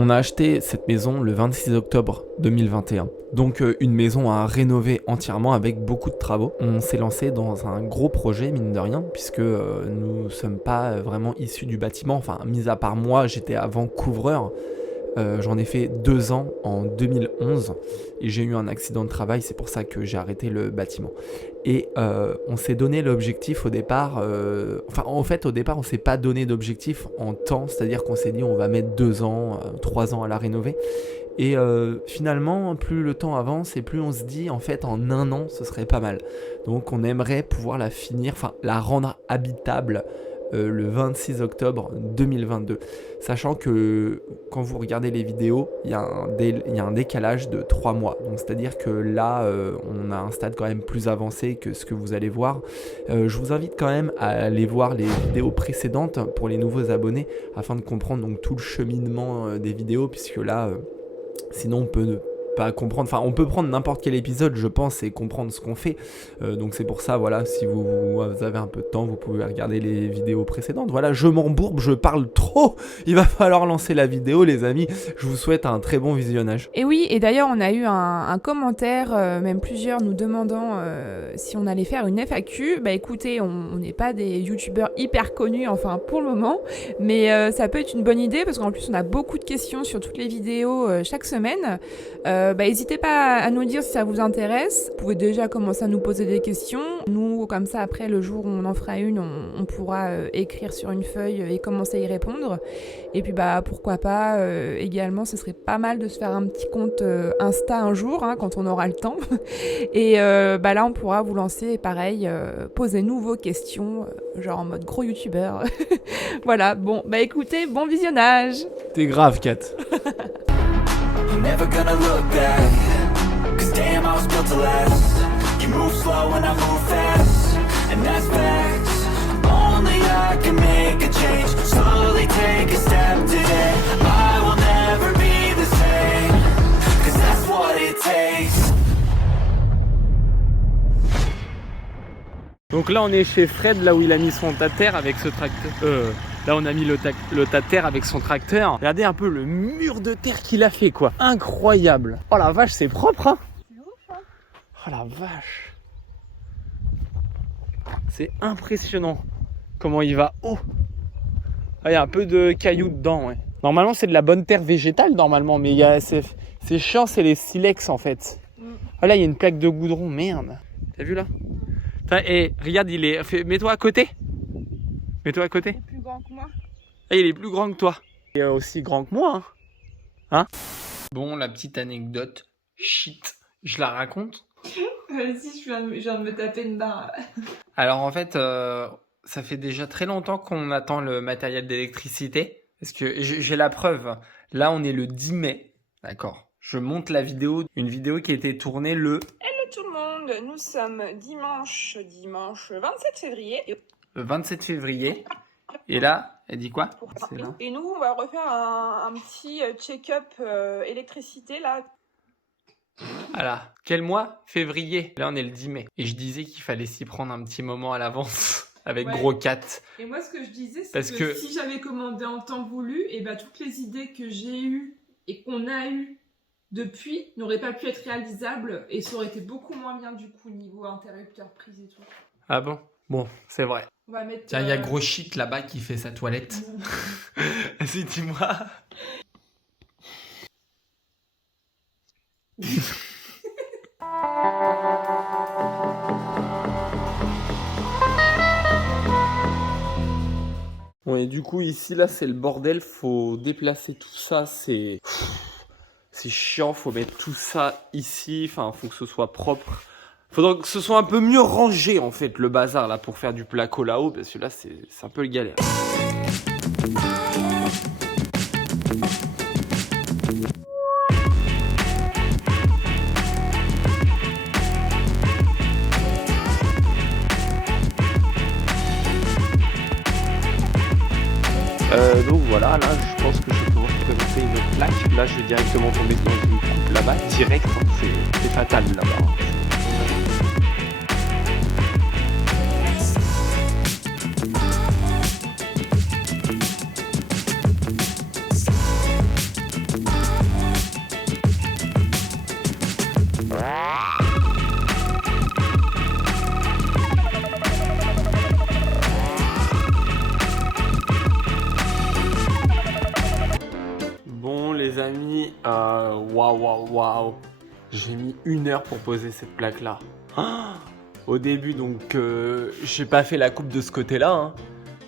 On a acheté cette maison le 26 octobre 2021. Donc une maison à rénover entièrement avec beaucoup de travaux. On s'est lancé dans un gros projet, mine de rien, puisque nous ne sommes pas vraiment issus du bâtiment. Enfin, mis à part moi, j'étais avant couvreur. J'en ai fait 2 ans en 2011 et j'ai eu un accident de travail, c'est pour ça que j'ai arrêté le bâtiment. Et on s'est donné l'objectif au départ, au départ on s'est pas donné d'objectif en temps, c'est-à-dire qu'on s'est dit on va mettre 2 ans, 3 ans à la rénover. Et finalement, plus le temps avance et plus on se dit en fait en 1 an ce serait pas mal. Donc on aimerait pouvoir la finir, la rendre habitable le 26 octobre 2022. Sachant que quand vous regardez les vidéos, il y a un décalage de 3 mois. Donc c'est-à-dire que là, on a un stade quand même plus avancé que ce que vous allez voir. Je vous invite quand même à aller voir les vidéos précédentes pour les nouveaux abonnés afin de comprendre donc tout le cheminement des vidéos, puisque là, sinon on peut pas comprendre, on peut prendre n'importe quel épisode je pense et comprendre ce qu'on fait, donc c'est pour ça, voilà, si vous avez un peu de temps, vous pouvez regarder les vidéos précédentes. Voilà, je m'embourbe, je parle trop, il va falloir lancer la vidéo les amis, je vous souhaite un très bon visionnage. Et oui, et d'ailleurs on a eu un commentaire, même plusieurs nous demandant si on allait faire une FAQ. Bah écoutez, on n'est pas des youtubeurs hyper connus, enfin pour le moment, mais ça peut être une bonne idée parce qu'en plus on a beaucoup de questions sur toutes les vidéos chaque semaine. N'hésitez pas à nous dire si ça vous intéresse. Vous pouvez déjà commencer à nous poser des questions. Nous, comme ça, après, le jour où on en fera une, on pourra écrire sur une feuille et commencer à y répondre. Et puis, pourquoi pas, également, ce serait pas mal de se faire un petit compte Insta un jour, quand on aura le temps. Et là, on pourra vous lancer, pareil, posez-nous vos questions, genre en mode gros youtubeur. Voilà, bon, écoutez, bon visionnage. T'es grave, Kat. Never gonna look back, cause damn I was built to last. You move slow and I move fast, and that's facts. Only I can make a change, slowly take a step today. I will never be the same, cause that's what it takes. Donc là on est chez Fred, là où il a mis son tater avec ce tracteur. Là on a mis le tater avec son tracteur. Regardez un peu le mur de terre qu'il a fait quoi. Incroyable. Oh la vache, c'est propre hein. C'est ouf, hein. Oh la vache. C'est impressionnant comment il va haut. Ah, il y a un peu de cailloux dedans, ouais. Normalement c'est de la bonne terre végétale normalement, mais c'est chiant, c'est les silex en fait. Ah là il y a une plaque de goudron, merde. T'as vu là? Et regarde, mets-toi à côté. Mets-toi à côté. Il est plus grand que moi. Ah, il est plus grand que toi. Il est aussi grand que moi. Hein? Bon, la petite anecdote. Shit. Je la raconte? Vas-y, je viens de me taper une barre. Alors en fait, ça fait déjà très longtemps qu'on attend le matériel d'électricité. Parce que j'ai la preuve. Là, on est le 10 mai. D'accord. Je monte la vidéo. Une vidéo qui a été tournée le... Hello tout le monde, nous sommes dimanche 27 février. Le 27 février. Et là, elle dit quoi? Et nous, on va refaire un petit check-up électricité là. Voilà. Quel mois? Février. Là, on est le 10 mai. Et je disais qu'il fallait s'y prendre un petit moment à l'avance. Avec gros 4. Et moi, ce que je disais, c'est parce que si j'avais commandé en temps voulu, et toutes les idées que j'ai eues et qu'on a eues depuis n'auraient pas pu être réalisables et ça aurait été beaucoup moins bien du coup niveau interrupteur prise et tout. Ah bon? Bon, c'est vrai. On va mettre. Tiens, il y a Gros Chic là-bas qui fait sa toilette. Vas-y, dis-moi. Bon, et du coup, ici, là, c'est le bordel. Faut déplacer tout ça. C'est chiant. Faut mettre tout ça ici. Enfin, faut que ce soit propre. Faudrait que ce soit un peu mieux rangé, en fait, le bazar, là, pour faire du placo là-haut. Parce que là, c'est un peu le galère. Donc voilà, là je pense que je vais pouvoir présenter une plaque. Là je vais directement tomber dans une coupe là-bas, direct, hein. C'est fatal là-bas. les amis, waouh. J'ai mis 1 heure pour poser cette plaque-là. Au début, donc, j'ai pas fait la coupe de ce côté-là. Hein.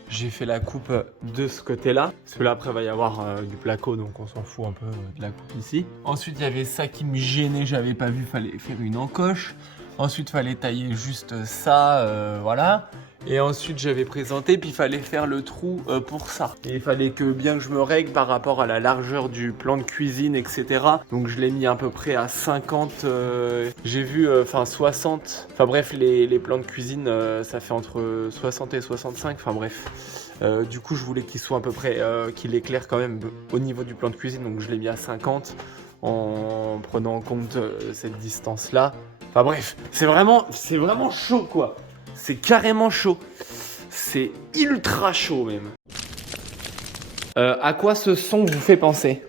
J'ai fait la coupe de ce côté-là. Parce que là, après, il va y avoir du placo, donc on s'en fout un peu de la coupe ici. Ensuite, il y avait ça qui me gênait, j'avais pas vu, fallait faire une encoche. Ensuite, fallait tailler juste ça, voilà. Et ensuite, j'avais présenté, puis il fallait faire le trou pour ça. Et il fallait que bien que je me règle par rapport à la largeur du plan de cuisine, etc. Donc, je l'ai mis à peu près à 50, j'ai vu, 60. Enfin bref, les plans de cuisine, ça fait entre 60 et 65. Enfin bref. Du coup, je voulais qu'il soit à peu près, qu'il éclaire quand même au niveau du plan de cuisine. Donc, je l'ai mis à 50 en prenant en compte cette distance-là. Enfin bref, c'est vraiment chaud quoi. C'est carrément chaud. C'est ultra chaud même. À quoi ce son vous fait penser ?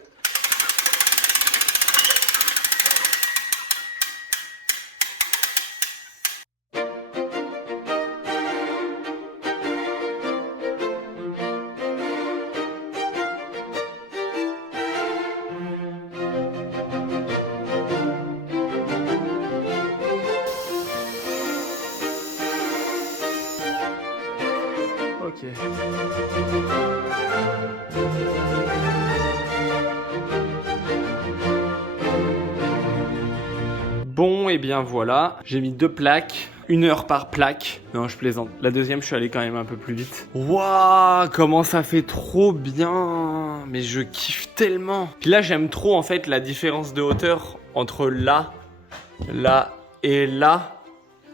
Ok. Bon, et bien voilà, j'ai mis 2 plaques, 1 heure par plaque. Non, je plaisante. La deuxième, je suis allé quand même un peu plus vite. Waouh, comment ça fait trop bien. Mais je kiffe tellement. Puis là, j'aime trop en fait la différence de hauteur entre là et là.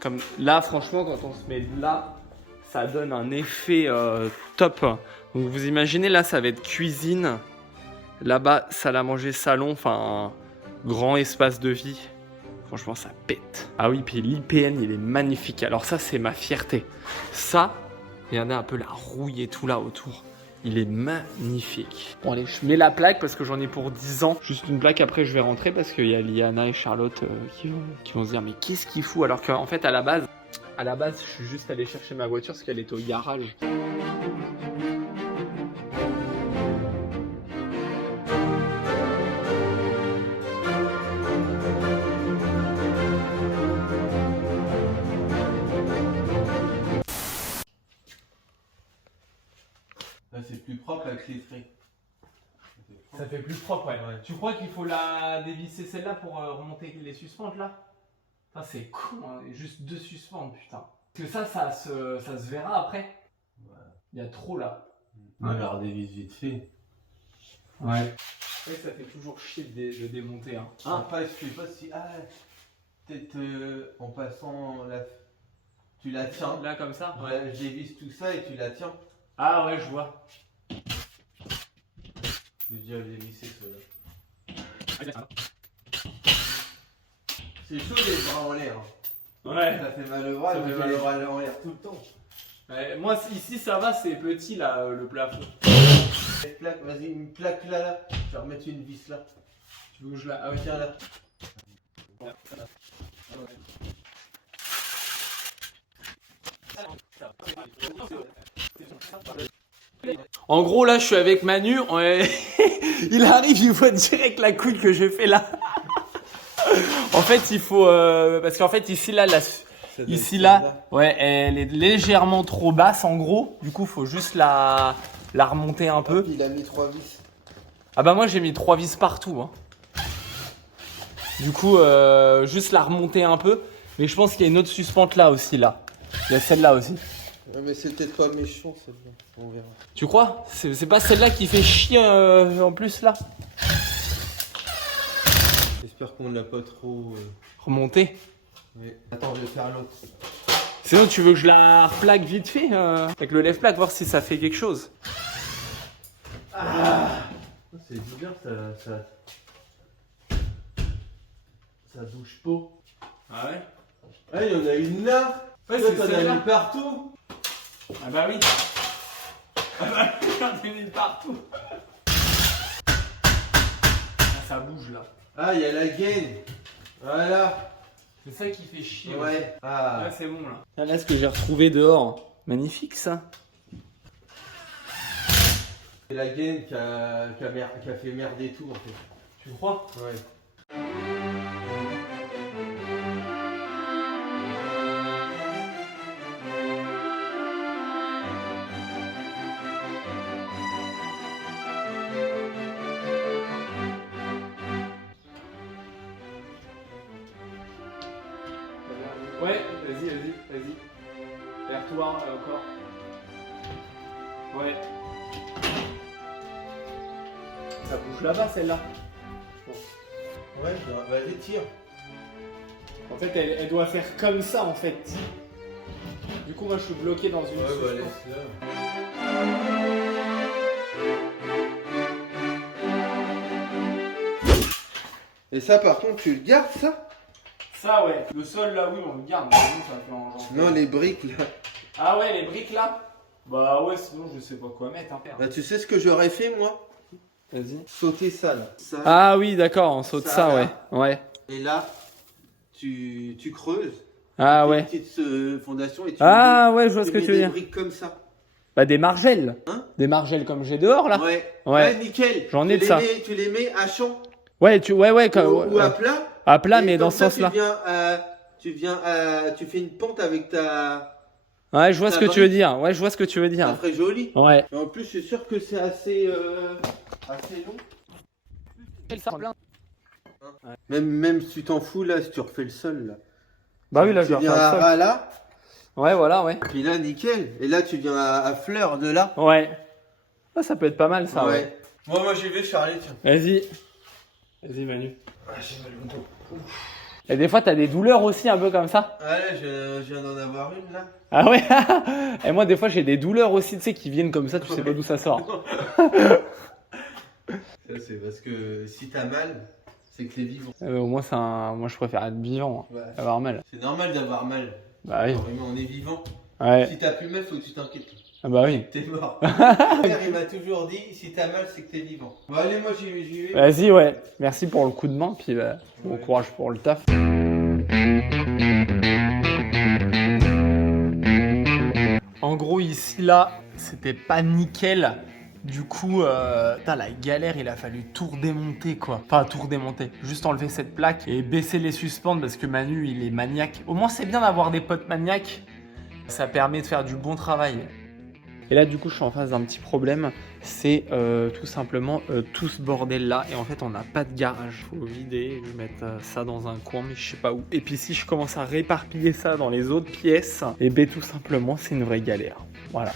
Comme là, franchement, quand on se met là, ça donne un effet top. Donc vous imaginez, là, ça va être cuisine. Là-bas, salle à manger, salon, enfin, grand espace de vie. Franchement, ça pète. Ah oui, puis l'IPN, il est magnifique. Alors ça, c'est ma fierté. Ça, regardez un peu la rouille et tout là autour. Il est magnifique. Bon allez, je mets la plaque parce que j'en ai pour 10 ans. Juste une plaque, après je vais rentrer parce qu'il y a Liana et Charlotte qui vont se dire mais qu'est-ce qu'il fout? Alors qu'en fait, à la base, je suis juste allé chercher ma voiture parce qu'elle était au garage. Là, c'est plus propre avec les traits. Ça fait plus propre, ouais. Tu crois qu'il faut la dévisser celle-là pour remonter les suspentes là? Enfin, c'est con, hein. Juste 2 suspentes, putain. Parce que ça se verra après. Ouais. Il y a trop là. On la redévise vite fait. Ouais. C'est vrai que ça fait toujours chier de démonter. Hein. Après, je sais pas si. Ah, peut-être en passant la. Tu la tiens. Là, comme ça? Ouais, je dévisse tout ça et tu la tiens. Ah ouais, je vois. J'ai déjà dévissé ceux-là. C'est chaud les bras en l'air. Ouais. Ça fait mal au bras, Ça mais fait j'ai mal les au bras en l'air tout le temps. Ouais, moi, ici, ça va, c'est petit là, le plafond. Vas-y, une plaque là. Je vais remettre une vis là. Tu veux que je la. Ah, Tiens là. En gros, là, je suis avec Manu. Il arrive, il voit direct la couille que j'ai fait là. En fait, il faut. Parce qu'en fait, ici, là, ouais, elle est légèrement trop basse en gros. Du coup, il faut juste la remonter un peu. Il a mis 3 vis. Ah bah, moi, j'ai mis 3 vis partout. Hein. Du coup, juste la remonter un peu. Mais je pense qu'il y a une autre suspente là aussi, là. Il y a celle-là aussi. Ouais, mais c'est peut-être pas méchant celle-là. On verra. Tu crois? C'est pas celle-là qui fait chier en plus là? J'espère qu'on l'a pas trop. Remonter? Oui. Attends, je vais faire l'autre. Sinon, tu veux que je la replaque vite fait avec le lève-plaque, voir si ça fait quelque chose? Ah, c'est bizarre, ça bouge pas. Ah ouais? Ah, il y en a une là. Ouais, Toi, c'est t'en as celle-là. mis partout. Ah bah oui. Ah bah oui, j'en ai mis partout. Ah, ça bouge là. Ah, il y a la gaine. Voilà. C'est ça qui fait chier. Ouais. Ah. Là, c'est bon là. Là, ce que j'ai retrouvé dehors. Magnifique ça. C'est la gaine qui a fait merder tout en fait. Tu crois? Ouais. Ouais, vas-y. Vers-toi, encore. Ouais. Ça bouge là-bas, celle-là. Je pense. Ouais, vas-y, tire. En fait, elle doit faire comme ça, en fait. Du coup, moi, je suis bloqué dans une... Ouais, bah laisse-la. Et ça, par contre, tu le gardes, ça? Ça, ouais. Le sol, là, oui, on le garde. Mais sinon, ça fait en... Non, les briques, là. Ah ouais, les briques, là? Bah ouais, sinon, je sais pas quoi mettre. Hein. Bah, tu sais ce que j'aurais fait, moi? Vas-y. Sauter ça, là. Ça, Ah oui, d'accord, on saute Ça, ça, ouais. là. Ouais. Et là, tu creuses. Ah Une ouais. petite fondation et tu Ah ouais, je vois ce tu que mets tu veux des dire. briques comme ça. Bah des margelles. Hein? Des margelles comme j'ai dehors, là. Ouais. Ouais. Ouais, nickel. J'en ai Tu de ça. tu les mets à champ Ouais, comme... ou à plat. À plat, Et mais comme dans ce ça, sens-là. Tu fais une pente avec ta... Ouais, je vois ce ta que tu veux brique. dire. Ouais, je vois ce que tu veux Ça dire. ferait joli. Ouais. Et en plus, je suis sûr que c'est assez long. Même si tu t'en fous, là, si tu refais le sol, là. Bah oui, là, je Tu vais viens refaire à ça. ras là, Ouais, voilà, ouais. puis là, nickel. Et là, tu viens à fleur de là. Ouais. Ah, ça peut être pas mal, ça, ouais. Moi, j'y vais, Charlie, tiens. Vas-y. Vas-y, Manu. Ah, j'ai mal au dos. Et des fois, t'as des douleurs aussi, un peu comme ça. Ah là, je viens d'en avoir une, là. Ah ouais. Et moi, des fois, j'ai des douleurs aussi, tu sais, qui viennent comme ça, tu sais pas d'où ça sort. Ça, c'est parce que si t'as mal, c'est que t'es vivant. Au moins, moi, je préfère être vivant, hein, Ouais. avoir mal. C'est normal d'avoir mal. Bah oui. Vraiment, on est vivant. Ouais. Si t'as plus mal, faut que tu t'inquiètes. Ah bah oui. T'es mort. Mon père, il m'a toujours dit, si t'as mal, c'est que t'es vivant. Bon, allez, moi, j'y vais. Vas-y, ouais. Merci pour le coup de main, puis bah, bon Ouais. courage pour le taf. En gros, ici, là, c'était pas nickel. Du coup, la galère, il a fallu tout redémonter, quoi. Enfin, tout redémonter. Juste enlever cette plaque et baisser les suspentes parce que Manu, il est maniaque. Au moins, c'est bien d'avoir des potes maniaques. Ça permet de faire du bon travail. Et là, du coup, je suis en face d'un petit problème. C'est tout simplement tout ce bordel-là. Et en fait, on n'a pas de garage. Faut vider. Je vais mettre ça dans un coin, mais je sais pas où. Et puis, si je commence à réparpiller ça dans les autres pièces, et ben tout simplement, c'est une vraie galère. Voilà.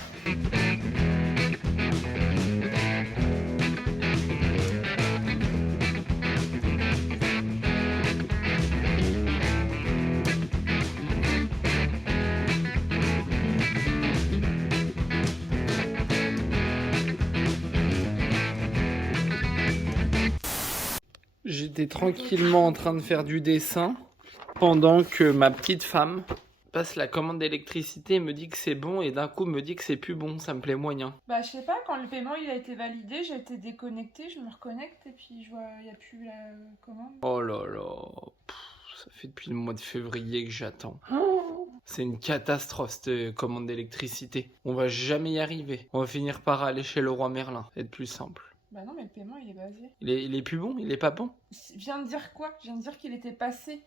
J'étais tranquillement en train de faire du dessin pendant que ma petite femme passe la commande d'électricité et me dit que c'est bon et d'un coup me dit que c'est plus bon, ça me plaît moyen. Bah, je sais pas, quand le paiement il a été validé, j'ai été déconnectée, je me reconnecte et puis je vois, il n'y a plus la commande. Oh là là, ça fait depuis le mois de février que j'attends. C'est une catastrophe cette commande d'électricité. On va jamais y arriver. On va finir par aller chez le roi Merlin, être plus simple. Bah non, mais le paiement il est basé. Il est plus bon, il est pas bon. Je viens de dire quoi? Je viens de dire qu'il était passé.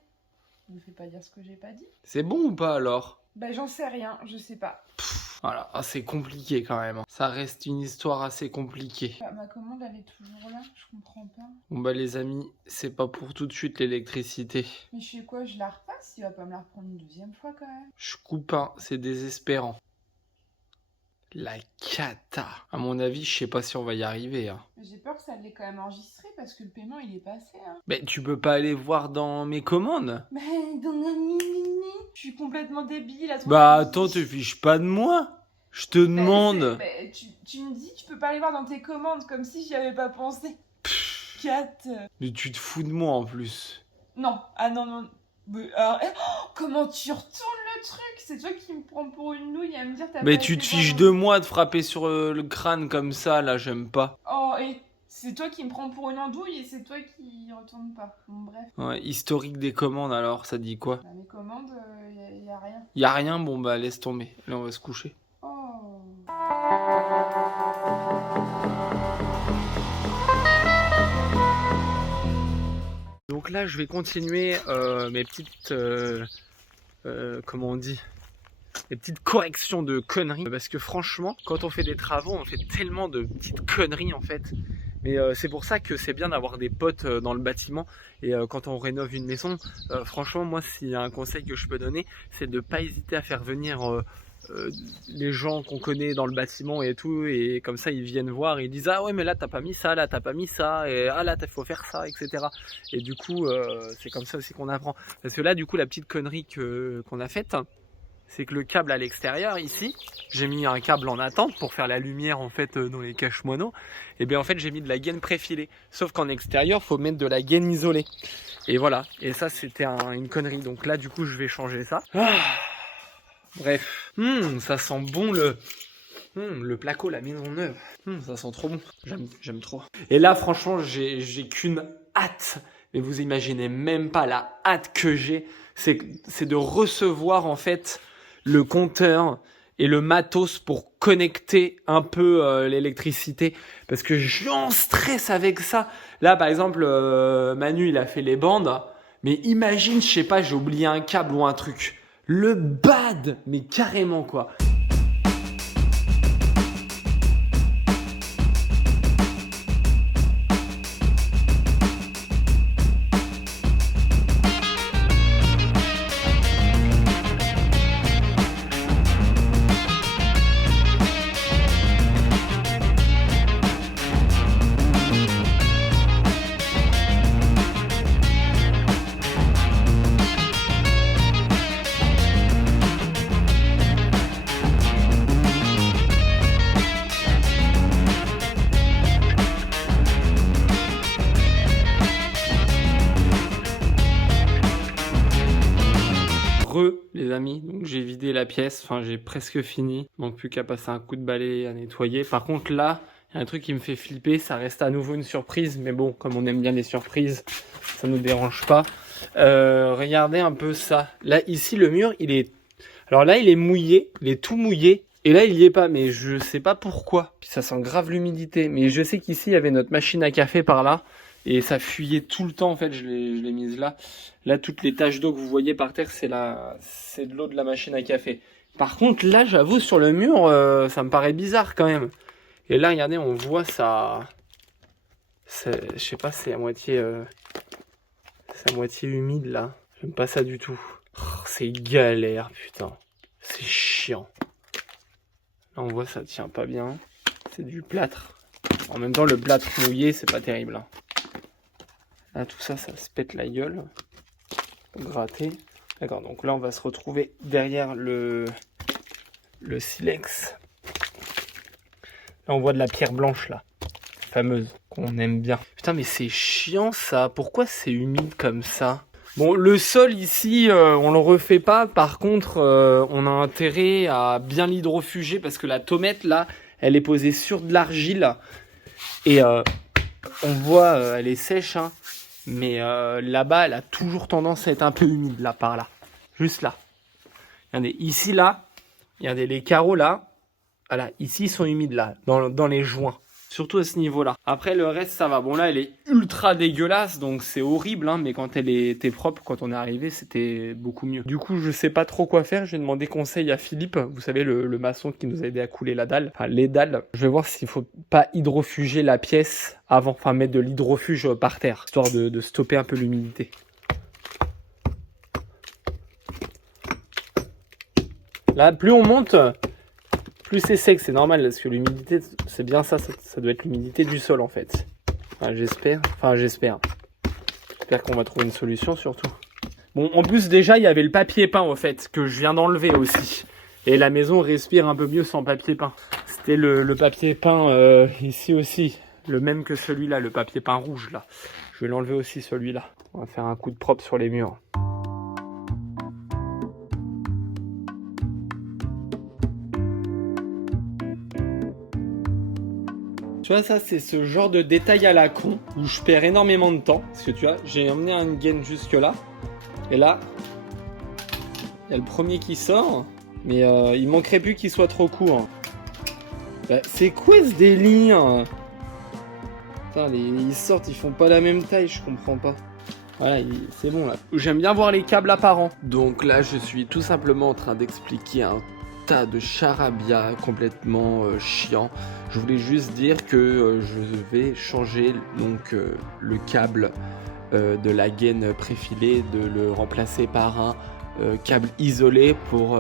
Ne me fais pas dire ce que j'ai pas dit. C'est bon ou pas alors? Bah j'en sais rien, je sais pas. Voilà, c'est compliqué quand même. Ça reste une histoire assez compliquée. Bah, ma commande elle est toujours là, je comprends pas. Bon bah les amis, c'est pas pour tout de suite l'électricité. Mais je fais quoi? Je la repasse? Il va pas me la reprendre une deuxième fois quand même. Je coupe un, c'est désespérant. La cata. À mon avis, je sais pas si on va y arriver. Hein. Mais j'ai peur que ça l'ait quand même enregistré parce que le paiement il est passé. Hein. Mais tu peux pas aller voir dans mes commandes? Mais dans la mini, je suis complètement débile. À ton Bah avis. attends, te fiches pas de moi. Je te Mais demande. mais tu me dis tu peux pas aller voir dans tes commandes comme si j'y avais pas pensé. Cat. Mais tu te fous de moi en plus. Non, ah non, non. Mais, alors, comment tu retournes le truc? C'est toi qui me prends pour une nouille à me dire t'as Mais pas tu été te voir fiches dans- de moi de frapper sur le crâne comme ça, là, j'aime pas. Oh, et c'est toi qui me prends pour une andouille et c'est toi qui retourne pas. Bon, bref. Ouais, historique des commandes alors, ça dit quoi? Bah, mes commandes, y a rien. Y a rien, bon bah laisse tomber. Là on va se coucher. Oh. donc là je vais continuer mes petites comment on dit, des petites corrections de conneries, parce que franchement quand on fait des travaux on fait tellement de petites conneries en fait, mais c'est pour ça que c'est bien d'avoir des potes dans le bâtiment, et quand on rénove une maison, franchement moi s'il y a un conseil que je peux donner, c'est de ne pas hésiter à faire venir les gens qu'on connaît dans le bâtiment et tout, et comme ça ils viennent voir et ils disent ah ouais mais là t'as pas mis ça, là t'as pas mis ça, et ah là faut faire ça, etc. Et du coup c'est comme ça aussi qu'on apprend, parce que là du coup la petite connerie qu'on a faite, c'est que le câble à l'extérieur ici, j'ai mis un câble en attente pour faire la lumière en fait dans les cache-moineaux, et bien en fait j'ai mis de la gaine préfilée, sauf qu'en extérieur faut mettre de la gaine isolée, et voilà, et ça c'était une connerie, donc là du coup je vais changer ça. Bref, ça sent bon le placo, la maison neuve. Ça sent trop bon. J'aime trop. Et là, franchement, j'ai qu'une hâte. Mais vous imaginez même pas la hâte que j'ai. C'est de recevoir en fait le compteur et le matos pour connecter un peu l'électricité. Parce que j'en stresse avec ça. Là, par exemple, Manu, il a fait les bandes. Mais imagine, je sais pas, j'ai oublié un câble ou un truc. Le bad, mais carrément quoi. Les amis, donc j'ai vidé la pièce, enfin j'ai presque fini, il manque plus qu'à passer un coup de balai à nettoyer. Par contre là, il y a un truc qui me fait flipper, ça reste à nouveau une surprise, mais bon, comme on aime bien les surprises, ça nous dérange pas. Regardez un peu ça. Là ici le mur, alors là il est mouillé, il est tout mouillé, et là il y est pas, mais je sais pas pourquoi. Puis ça sent grave l'humidité, mais je sais qu'ici il y avait notre machine à café par là. Et ça fuyait tout le temps en fait, je l'ai mise là. Là, toutes les taches d'eau que vous voyez par terre, c'est de l'eau de la machine à café. Par contre, là, j'avoue, sur le mur, ça me paraît bizarre quand même. Et là, regardez, on voit ça. Je sais pas, c'est à moitié humide là. J'aime pas ça du tout. Oh, c'est galère, putain. C'est chiant. Là, on voit ça tient pas bien. C'est du plâtre. En même temps, le plâtre mouillé, c'est pas terrible. Hein. Là, tout ça, ça se pète la gueule. Gratter. D'accord, donc là, on va se retrouver derrière le silex. Là, on voit de la pierre blanche, là. Fameuse, qu'on aime bien. Putain, mais c'est chiant, ça. Pourquoi c'est humide comme ça? Bon, le sol, ici, on le refait pas. Par contre, on a intérêt à bien l'hydrofuger parce que la tomate, là, elle est posée sur de l'argile. Et on voit, elle est sèche, hein. Mais là-bas, elle a toujours tendance à être un peu humide, là, par là. Juste là. Regardez, ici, là. Regardez, les carreaux, là. Voilà, ici, ils sont humides, là, dans les joints. Surtout à ce niveau-là. Après, le reste, ça va. Bon, là, elle est ultra dégueulasse, donc c'est horrible, hein. Mais quand elle était propre, quand on est arrivé, c'était beaucoup mieux. Du coup, je sais pas trop quoi faire. Je vais demander conseil à Philippe. Vous savez, le maçon qui nous a aidé à couler la dalle. Enfin, les dalles. Je vais voir s'il faut pas hydrofuger la pièce avant. Enfin, mettre de l'hydrofuge par terre. Histoire de stopper un peu l'humidité. Là, plus on monte, plus c'est sec, c'est normal, parce que l'humidité, c'est bien ça doit être l'humidité du sol en fait. Enfin, j'espère qu'on va trouver une solution surtout. Bon, en plus déjà, il y avait le papier peint au fait, que je viens d'enlever aussi. Et la maison respire un peu mieux sans papier peint. C'était le papier peint ici aussi, le même que celui-là, le papier peint rouge là. Je vais l'enlever aussi celui-là. On va faire un coup de propre sur les murs. Tu vois, ça, c'est ce genre de détail à la con où je perds énormément de temps. Parce que tu vois, j'ai emmené un gaine jusque là. Et là, il y a le premier qui sort. Mais il manquerait plus qu'il soit trop court. Bah, c'est quoi ce délire? Putain, ils sortent, ils font pas la même taille, je comprends pas. Voilà, c'est bon là. J'aime bien voir les câbles apparents. Donc là, je suis tout simplement en train d'expliquer un tas de charabia complètement chiant. Je voulais juste dire que je vais changer donc le câble de la gaine préfilée, de le remplacer par un câble isolé pour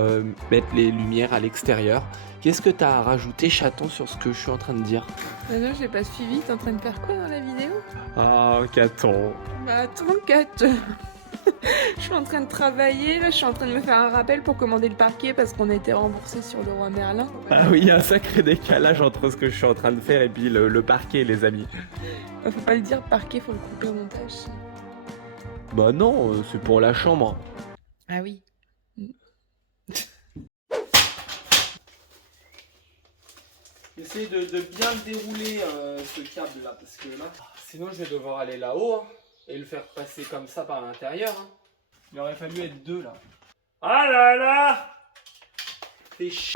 mettre les lumières à l'extérieur. Qu'est-ce que t'as à rajouter, chaton, sur ce que je suis en train de dire? Bah non, j'ai pas suivi, t'es en train de faire quoi dans la vidéo? Ah, Caton. Bah attends, Kat. Je suis en train de travailler, là je suis en train de me faire un rappel pour commander le parquet parce qu'on a été remboursé sur le Roi Merlin. Ah oui, il y a un sacré décalage entre ce que je suis en train de faire et puis le parquet, les amis. Bah, faut pas le dire, parquet, faut le couper au montage. Bah non, c'est pour la chambre. Ah oui. Essayez de bien le dérouler ce câble là, parce que là, sinon je vais devoir aller là-haut hein, et le faire passer comme ça par l'intérieur. Hein. Il aurait fallu être deux là. Ah là là, c'est ch...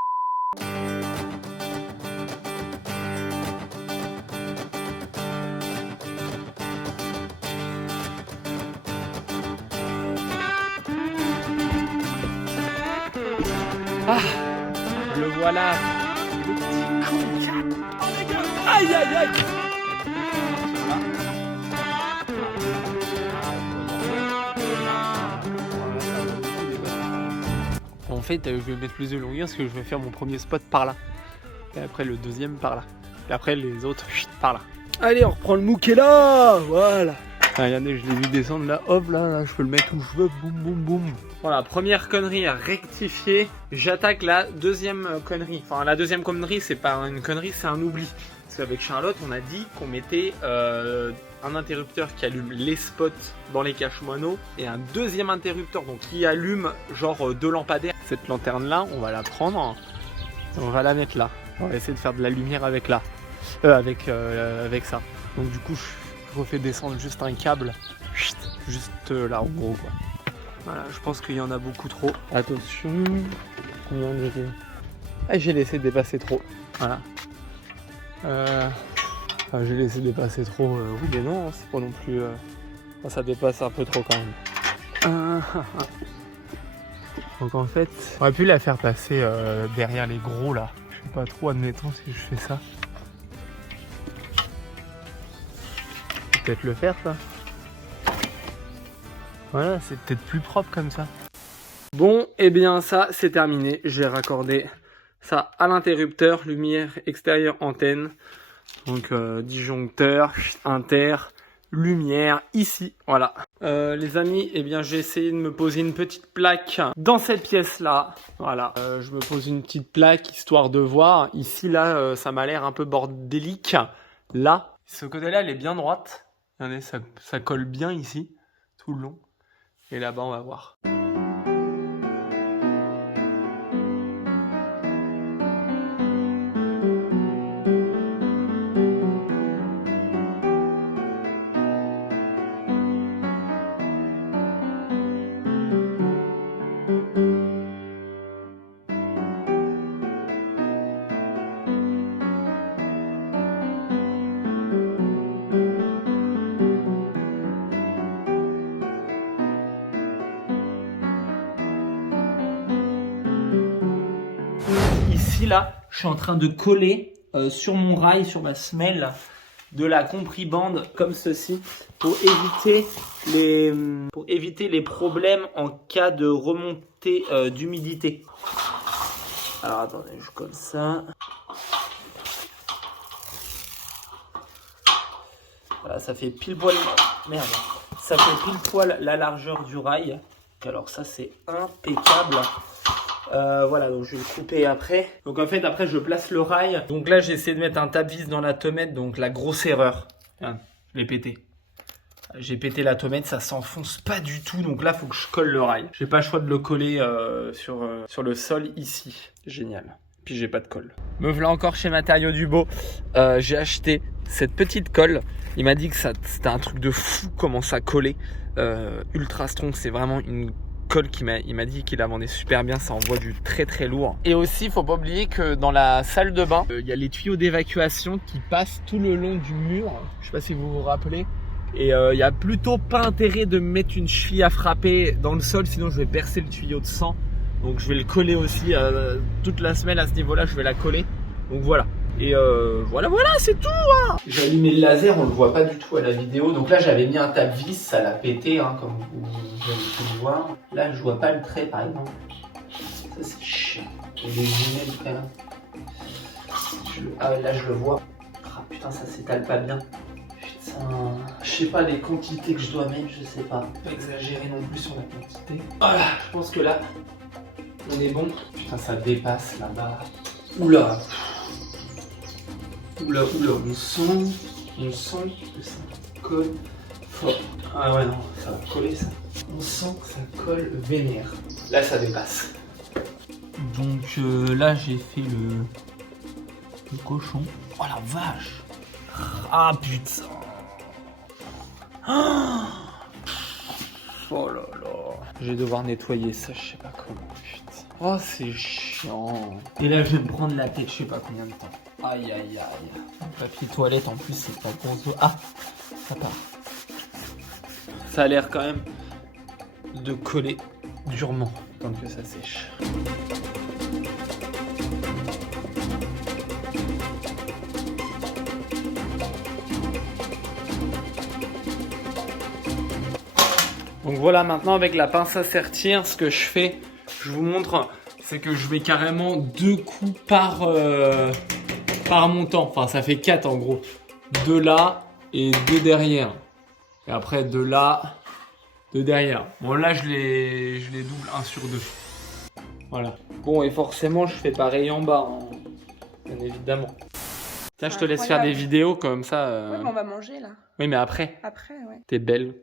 Ah, le voilà. Aïe aïe aïe. En fait, je vais mettre plus de longueur parce que je vais faire mon premier spot par là. Et après le deuxième par là. Et après les autres par là. Allez, on reprend le Mook et là. Voilà. Ah, regardez, je l'ai vu descendre là. Hop là, je peux le mettre où je veux. Boum boum boum. Voilà, première connerie à rectifier. J'attaque la deuxième connerie. Enfin, la deuxième connerie, c'est pas une connerie, c'est un oubli. Parce qu'avec Charlotte, on a dit qu'on mettait un interrupteur qui allume les spots dans les cache-moineaux et un deuxième interrupteur donc qui allume genre deux lampadaires. Cette lanterne-là, on va la prendre, on va la mettre là. On va essayer de faire de la lumière avec là, avec ça. Donc du coup, je refais descendre juste un câble, juste là en gros quoi. Voilà, je pense qu'il y en a beaucoup trop. Attention, combien j'ai... Ah, j'ai laissé dépasser trop. Voilà. J'ai laissé dépasser trop. Oui, mais non, c'est pas non plus. Ça dépasse un peu trop quand même. Donc en fait, on aurait pu la faire passer derrière les gros là. Je sais pas trop, admettons si je fais ça. Peut-être le faire ça. Voilà, c'est peut-être plus propre comme ça. Bon, et bien ça, c'est terminé. J'ai raccordé ça à l'interrupteur, lumière extérieure, antenne. Donc disjoncteur, inter, lumière ici, voilà. Les amis, eh bien j'ai essayé de me poser une petite plaque dans cette pièce là. Voilà, je me pose une petite plaque histoire de voir. Ici là, ça m'a l'air un peu bordélique. Là, ce côté-là, elle est bien droite. Regardez, ça colle bien ici, tout le long. Et là-bas, on va voir. Ici là, je suis en train de coller sur mon rail, sur ma semelle de la compribande comme ceci pour éviter les problèmes en cas de remontée d'humidité. Alors attendez, je colle ça. Voilà, ça fait pile poil. Merde. Ça fait pile poil la largeur du rail. Alors ça c'est impeccable. Voilà, donc je vais le couper après. Donc en fait après je place le rail. Donc là j'ai essayé de mettre un tape-vis dans la tomette. Donc la grosse erreur. Regarde, je l'ai pété. J'ai pété la tomette, ça s'enfonce pas du tout. Donc là faut que je colle le rail. J'ai pas le choix de le coller sur le sol ici. Génial. Puis j'ai pas de colle. Me voilà encore chez Matériaux du Beau. J'ai acheté cette petite colle. Il m'a dit que c'était un truc de fou comment ça collait. Ultra strong, c'est vraiment une colle il m'a dit qu'il la vendait super bien, ça envoie du très très lourd. Et aussi, il faut pas oublier que dans la salle de bain, il y a les tuyaux d'évacuation qui passent tout le long du mur. Je sais pas si vous vous rappelez. Et il n'y a plutôt pas intérêt de mettre une cheville à frapper dans le sol, sinon je vais percer le tuyau de sang. Donc je vais le coller aussi toute la semaine à ce niveau-là, je vais la coller. Donc voilà. Et voilà, c'est tout hein. J'ai allumé le laser, on le voit pas du tout à la vidéo. Donc là j'avais mis un tape-vis, ça l'a pété hein, comme vous avez pu le voir. Là je vois pas le trait par exemple. Ça c'est chiant. Il est gêné le trait là. Ah là je le vois. Ah putain ça s'étale pas bien. Putain, je sais pas les quantités que je dois mettre, je sais pas. Pas exagérer non plus sur la quantité. Voilà, je pense que là, on est bon. Putain, ça dépasse là-bas. Oula. Oula, on sent que ça colle fort. Ah ouais, non, ça va coller ça. On sent que ça colle vénère. Là, ça dépasse. Donc là, j'ai fait le cochon. Oh la vache. Ah putain. Oh là là. Je vais devoir nettoyer ça, je sais pas comment. Putain. Oh c'est chiant. Et là je vais me prendre la tête, je sais pas combien de temps. Aïe aïe aïe. Le papier toilette en plus c'est pas bon. Ah, ça part. Ça a l'air quand même de coller durement tant que ça sèche. Donc voilà, maintenant avec la pince à sertir, ce que je fais, je vous montre, c'est que je mets carrément 2 coups par montant. Enfin, ça fait 4 en gros. 2 là et 2 derrière. Et après 2 là, 2 derrière. Bon là, je les double 1 sur 2. Voilà. Bon, et forcément, je fais pareil en bas, hein, bien évidemment. Tiens, je te laisse faire des vidéos comme ça. Ouais, mais on va manger là. Oui, mais après. Après, ouais. T'es belle.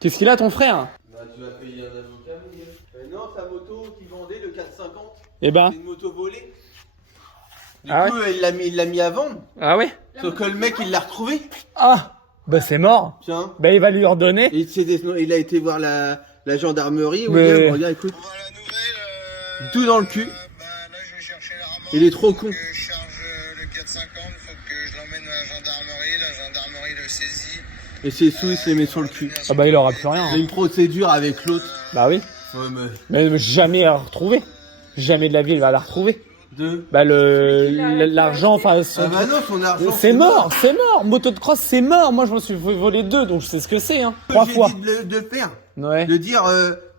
Qu'est-ce qu'il a ton frère? Bah tu vas payer un avocat, mon gars. Non, sa moto qu'il vendait, le 450. Eh ben. C'est une moto volée. Du Ah coup, il l'a mis à vendre. Ah ouais? Sauf que le mec, il l'a retrouvé. Ah! Bah c'est mort. Tiens. Bah il va lui ordonner. Et il a été voir la gendarmerie. Mais- William, regarde, écoute. On voit la nouvelle. Tout dans le cul. Là, je vais chercher la remorque. Il est trop con. Je charge le 450. Faut que je l'emmène à la gendarmerie. La gendarmerie le saisit. Et ses sous, il se les met sur le cul. Ah bah il aura plus rien. Il y a une procédure avec l'autre. Bah oui. Ouais, Mais jamais à la retrouver. Jamais de la vie il va la retrouver. Deux. Bah l'argent, enfin son Ah bah non, son argent. c'est mort, c'est mort. Moto de cross, c'est mort. Moi, je me suis volé 2, donc je sais ce que c'est. Hein. 3 fois. J'ai dit de le faire. Ouais. De dire,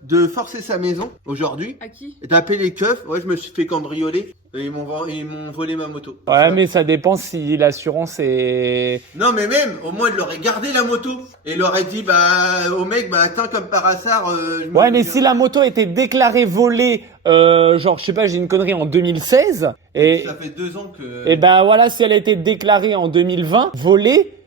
de forcer sa maison aujourd'hui. À qui? Et taper les keufs. Ouais, je me suis fait cambrioler. Et ils m'ont volé ma moto. Ouais, mais ça dépend si l'assurance est. Non, mais même, au moins, il aurait gardé la moto. Et il aurait dit, bah, au mec, bah, attends, comme par hasard. Ouais, mais si la moto était déclarée volée, genre, je sais pas, j'ai une connerie en 2016, et. Ça fait 2 ans que. Et ben voilà, si elle a été déclarée en 2020, volée,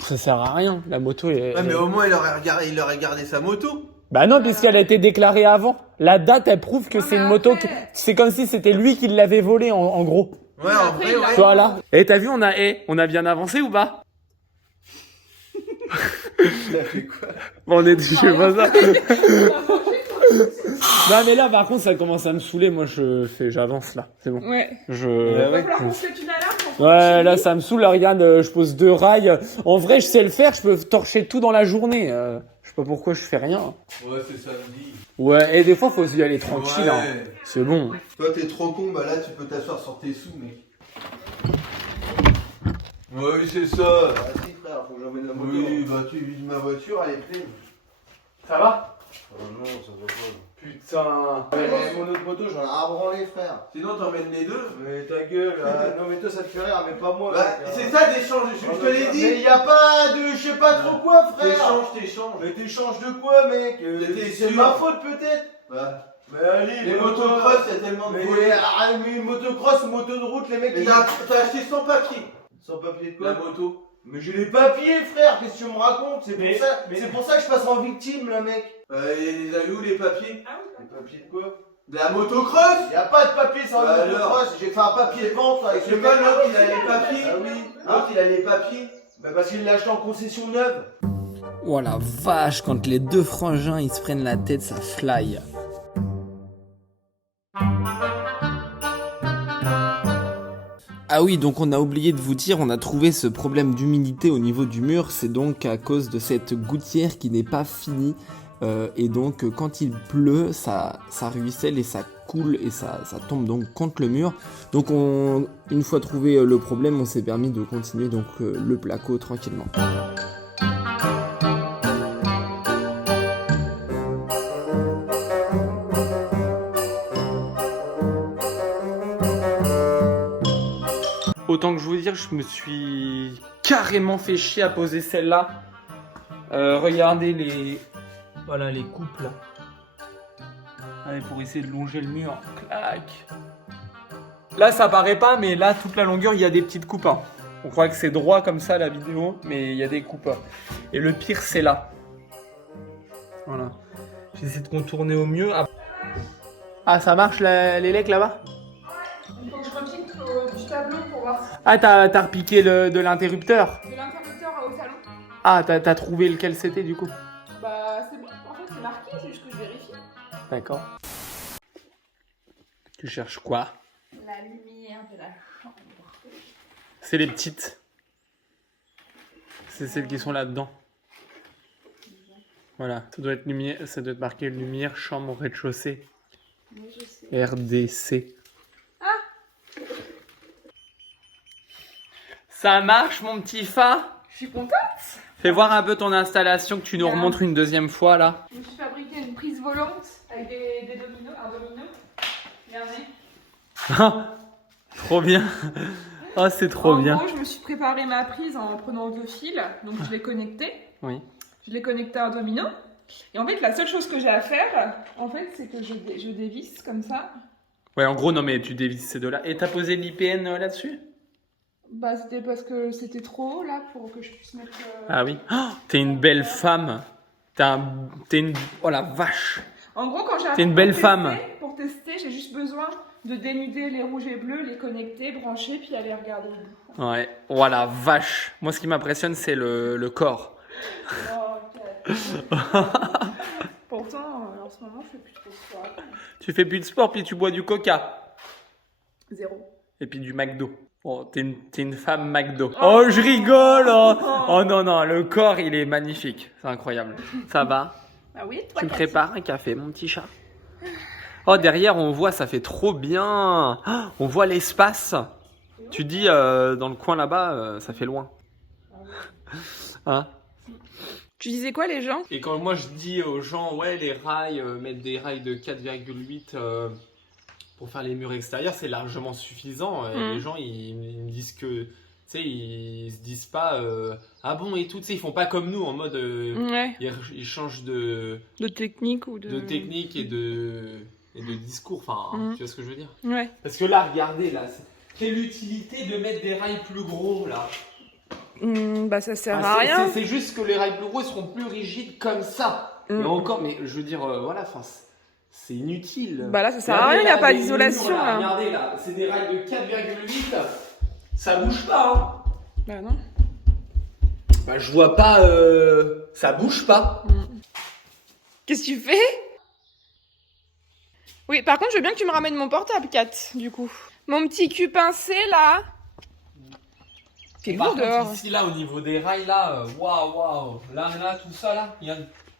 ça sert à rien. La moto est. Ouais, mais au moins, il aurait gardé sa moto. Bah non, puisqu'elle a été déclarée avant. La date, elle prouve que Non, c'est mais une moto. après- C'est comme si c'était lui qui l'avait volée en gros. Ouais, en vrai, ouais. Voilà. Et t'as vu, on a bien avancé ou pas? Ça fait quoi? Bon, on est, je sais pas ça. Non, mais là, par contre, ça commence à me saouler. Moi, j'avance là. C'est bon. Ouais. Je. Va falloir qu'on se mette une alarme pour Ouais, là, ça me saoule. Là, regarde, je pose 2 rails. En vrai, je sais le faire. Je peux torcher tout dans la journée. Je sais pas pourquoi je fais rien. Ouais, c'est samedi. Ouais, et des fois, faut y aller tranquille. Ouais. Hein. C'est bon. Toi, t'es trop con, bah là, tu peux t'asseoir sur tes sous, mec. Ouais, c'est ça. Vas-y, frère, faut que j'emmène la moto. Oui, bah, tu vides ma voiture, elle est pleine. Ça va? Oh non, ça va pas. Putain. Mais mon autre moto, j'en ai à branler, frère. Sinon, t'emmènes les deux. Mais ta gueule. Non, mais toi, ça te fait rire, mais pas moi. Bah, mec, c'est ça d'échange, je te l'ai Mais dit. y a pas de je sais pas trop quoi, frère. T'échanges. Mais t'échanges de quoi, mec? T'es C'est sûr? ma faute, peut-être. Bah, Mais allez, les motocross, il y a tellement de volets. Mais motocross, moto de route, les mecs, Mais ils... t'as acheté sans papier. Sans papier de La quoi? moto. Mais j'ai les papiers, frère, qu'est-ce que tu me racontes? C'est Mais- pour ça, c'est pour ça que je passe en victime, là, mec. Il a eu où les papiers? Les papiers de quoi? De la motocross. Y a pas de papier sans Bah motocross, j'ai fait un papier de vente avec Je le sais pas, mec. l'autre il a les papiers. Ah oui. L'autre il a les papiers. Bah parce qu'il l'a acheté en concession neuve. Oh la vache, quand les 2 frangins ils se prennent la tête, ça fly. Ah oui, donc on a oublié de vous dire, on a trouvé ce problème d'humidité au niveau du mur, c'est donc à cause de cette gouttière qui n'est pas finie. Et donc quand il pleut, ça ruisselle et ça coule et ça tombe donc contre le mur. Donc une fois trouvé le problème, on s'est permis de continuer donc le placo tranquillement. Autant que je vous dire, je me suis carrément fait chier à poser celle-là. Regardez les coupes là. Allez, pour essayer de longer le mur. Clac. Là, ça paraît pas, mais là, toute la longueur, il y a des petites coupes. Hein. On croit que c'est droit comme ça la vidéo, mais il y a des coupes. Et le pire, c'est là. Voilà. J'essaie de contourner au mieux. Ah, ça marche les lecs là-bas? Il faut que je repique du tableau pour voir si Ah, t'as repiqué de l'interrupteur? c'est l'interrupteur au salon. Ah, t'as trouvé lequel c'était du coup? Bah c'est bon, en fait c'est marqué, c'est juste que je vérifie. D'accord. Tu cherches quoi? La lumière de la chambre. C'est les petites. C'est celles qui sont là-dedans. Voilà, ça doit être marqué lumière, chambre, rez-de-chaussée. Oui, je sais. RDC. Ça marche mon petit Fa? Je suis contente. Fais voir un peu ton installation que tu nous remontres une deuxième fois là. Je me suis fabriqué une prise volante avec des dominos, un domino. Regardez. Trop bien. Oh, c'est trop bien. En gros, je me suis préparé ma prise en prenant 2 fils, donc je l'ai connecté. Oui. Je l'ai connecté à un domino. Et en fait, la seule chose que j'ai à faire, en fait, c'est que je dévisse comme ça. Ouais, en gros, non mais tu dévisses ces deux-là. Et t'as posé l'IPN là-dessus? Bah, c'était parce que c'était trop haut là pour que je puisse mettre. Ah oui. Oh, t'es une belle femme. T'es une... Oh la vache. En gros, quand j'ai T'es une belle femme. Pour tester, j'ai juste besoin de dénuder les rouges et bleus, les connecter, brancher, puis aller regarder le bout. Ouais. Oh la vache. Moi, ce qui m'impressionne, c'est le corps. Oh, pourtant, en ce moment, je fais plus trop de sport. Tu fais plus de sport, puis tu bois du coca. 0. Et puis du McDo. Oh, t'es une femme McDo. Oh, je rigole. Oh non, le corps, il est magnifique. C'est incroyable. Ça va? Ah oui, Tu me prépares un café, mon petit chat? Oh, derrière, on voit, ça fait trop bien. Oh, on voit l'espace. Tu dis, dans le coin là-bas, ça fait loin. Hein? Tu disais quoi, les gens? Et quand moi je dis aux gens, ouais, les rails, mettre des rails de 4,8 pour faire les murs extérieurs, c'est largement suffisant. Et les gens, ils me disent que, tu sais, ils se disent pas, ah bon et tout, tu sais, ils font pas comme nous en mode, Ouais. ils changent de technique ou de technique et de discours. Enfin, tu vois ce que je veux dire? Ouais. Parce que là, regardez, là, quelle utilité de mettre des rails plus gros là? Bah ça sert à rien. C'est juste que les rails plus gros seront plus rigides comme ça. Mais encore, mais je veux dire, voilà, enfin, c'est inutile. Bah là ça sert à rien, il n'y a pas les d'isolation murs, là. là. Regardez là, c'est des rails de 4,8. Ça bouge pas, hein. Bah non. Bah je vois pas, ça bouge pas. Qu'est-ce que tu fais? Oui, par contre, je veux bien que tu me ramènes mon portable, Kat, du coup. Mon petit cul pincé là. C'est Par lourd contre, dehors. ici là, au niveau des rails là, waouh, là, tout ça là, il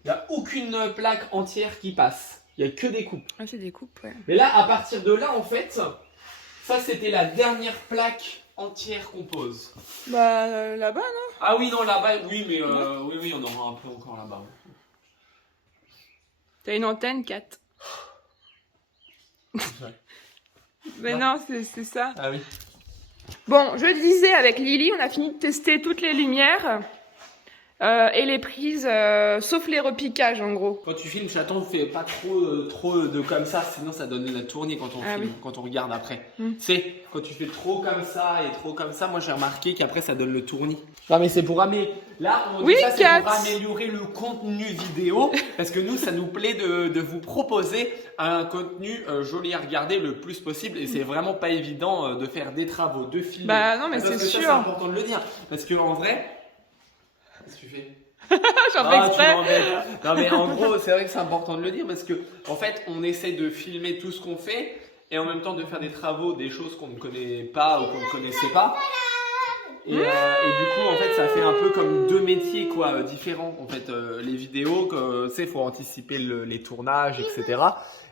y a aucune plaque entière qui passe. Il y a que des coupes. Ah, c'est des coupes, ouais. Mais là, à partir de là, en fait, ça c'était la dernière plaque entière qu'on pose. Bah là-bas, non? Ah oui, non, là-bas, oui, mais oui, on aura un peu encore là-bas. T'as une antenne, Kat. Mais non, c'est ça. Ah oui. Bon, je disais, avec Lily, on a fini de tester toutes les lumières et les prises, sauf les repiquages en gros. Quand tu filmes, j'attends, fais pas trop de comme ça, sinon ça donne la tournée quand on filme, oui. quand on regarde après. Tu sais, quand tu fais trop comme ça et trop comme ça, moi j'ai remarqué qu'après ça donne le tournis. Non mais c'est pour améliorer. Là, on Oui, dit ça, c'est Kat. pour améliorer le contenu vidéo, parce que nous, ça nous plaît de vous proposer un contenu joli à regarder le plus possible, et c'est vraiment pas évident de faire des travaux, de filmer. Bah non, mais Parce c'est que ça, sûr. c'est important de le dire, parce que en vrai, qu'est-ce que tu fais? J'en fais Tu exprès. m'embêtes. Non mais en gros, c'est vrai que c'est important de le dire parce que en fait, on essaie de filmer tout ce qu'on fait et en même temps de faire des travaux, des choses qu'on ne connaît pas ou qu'on ne connaissait pas. Et du coup, en fait, ça fait un peu comme deux métiers quoi, différents. En fait, les vidéos, tu sais, faut anticiper les tournages, etc.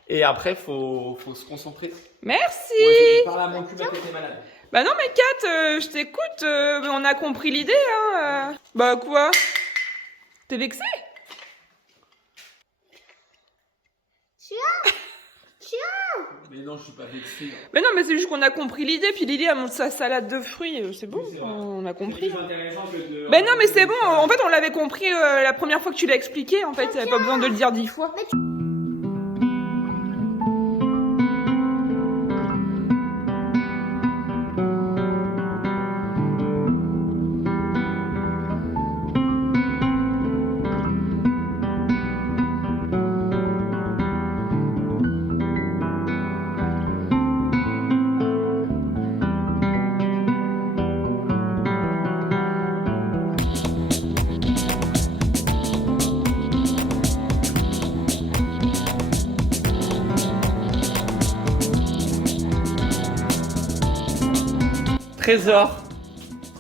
Et après, faut se concentrer. Merci. Ouais, je parle à mon cul, t'étais malade. Bah non mais Kat, je t'écoute, on a compris l'idée hein. Bah quoi? T'es vexée? Mais non, je suis pas vexé. Mais non mais c'est juste qu'on a compris l'idée, puis Lily a monté sa salade de fruits, c'est bon, Oui, c'est vrai. on a C'est compris. plus intéressant que de... Ben non mais c'est bon, en fait on l'avait compris la première fois que tu l'as expliqué, en fait, t'avais pas besoin de le dire 10 fois. Trésor.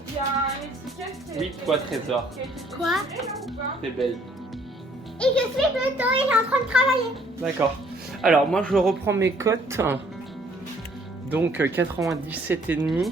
Il y a une étiquette. Oui, quoi, Trésor? Quoi? T'es belle. Et je suis plutôt, il est en train de travailler. D'accord. Alors, moi, je reprends mes cotes. Donc, 97,5.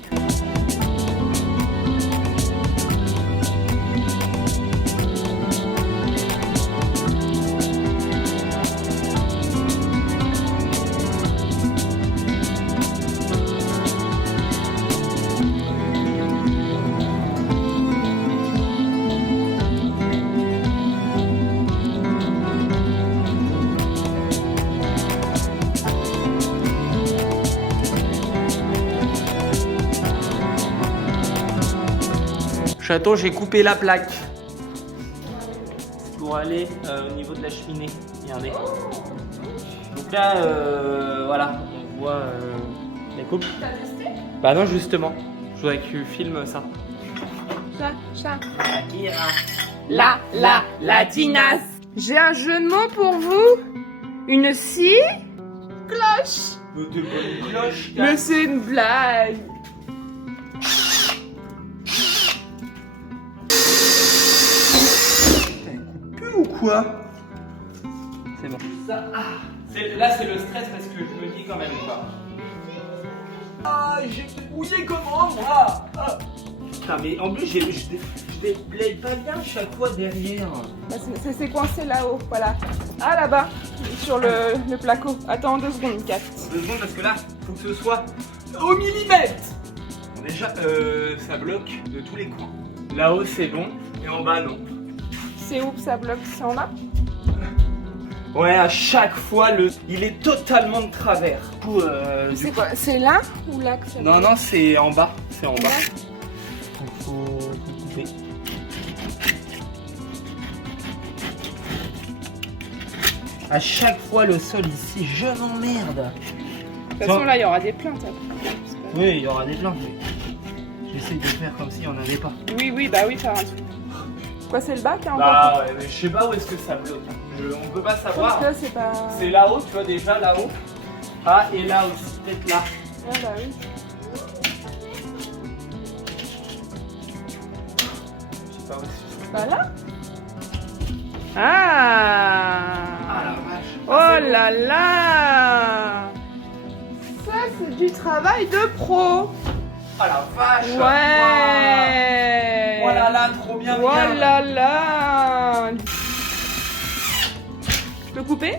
Château, j'ai coupé la plaque pour aller au niveau de la cheminée. Regardez. Donc là, voilà, on voit les coupes. T'as testé? Bah non, justement. Je voudrais que tu filmes ça. Chat. La latinasse. J'ai un jeu de mots pour vous. Une scie cloche. De bonne cloche. Mais c'est une blague. Ou quoi? C'est bon. Ça, là, c'est le stress parce que je me dis quand même quoi. Ah, j'ai mouillé comment moi? Putain, mais en plus, je déblaye pas bien chaque fois derrière. Bah, c'est coincé là-haut, voilà. Ah là-bas, sur le placo. Attends 2 secondes, 4. 2 secondes parce que là, faut que ce soit au millimètre. Déjà, ça bloque de tous les coins. Là-haut, c'est bon, et en bas, non. C'est où que ça bloque? C'est en bas? Ouais, à chaque fois, il est totalement de travers. Du coup, C'est quoi? C'est là ou là que ça non, bloque? non, c'est en bas. C'est en bas. Ouais. Donc, faut couper. À chaque fois, le sol ici, je m'emmerde. De toute façon, là, il y aura des plaintes après. Oui, il y aura des plaintes. J'essaye de faire comme s'il n'y en avait pas. Oui, bah oui, faire un truc. Quoi, c'est le bas qui est en bas? Bah ouais, mais je sais pas où est-ce que ça bloque. On peut pas Parce savoir. que là, c'est pas... C'est là-haut, tu vois, déjà là-haut. Ah, et là aussi, peut-être là. Ah bah oui. Je sais pas où est-ce que Bah là? Ah, Ah la vache. oh là là. Ça, c'est du travail de pro. Ah la vache. Ouais. Oh là là, trop bien. Oh regarde. là là. Je peux couper?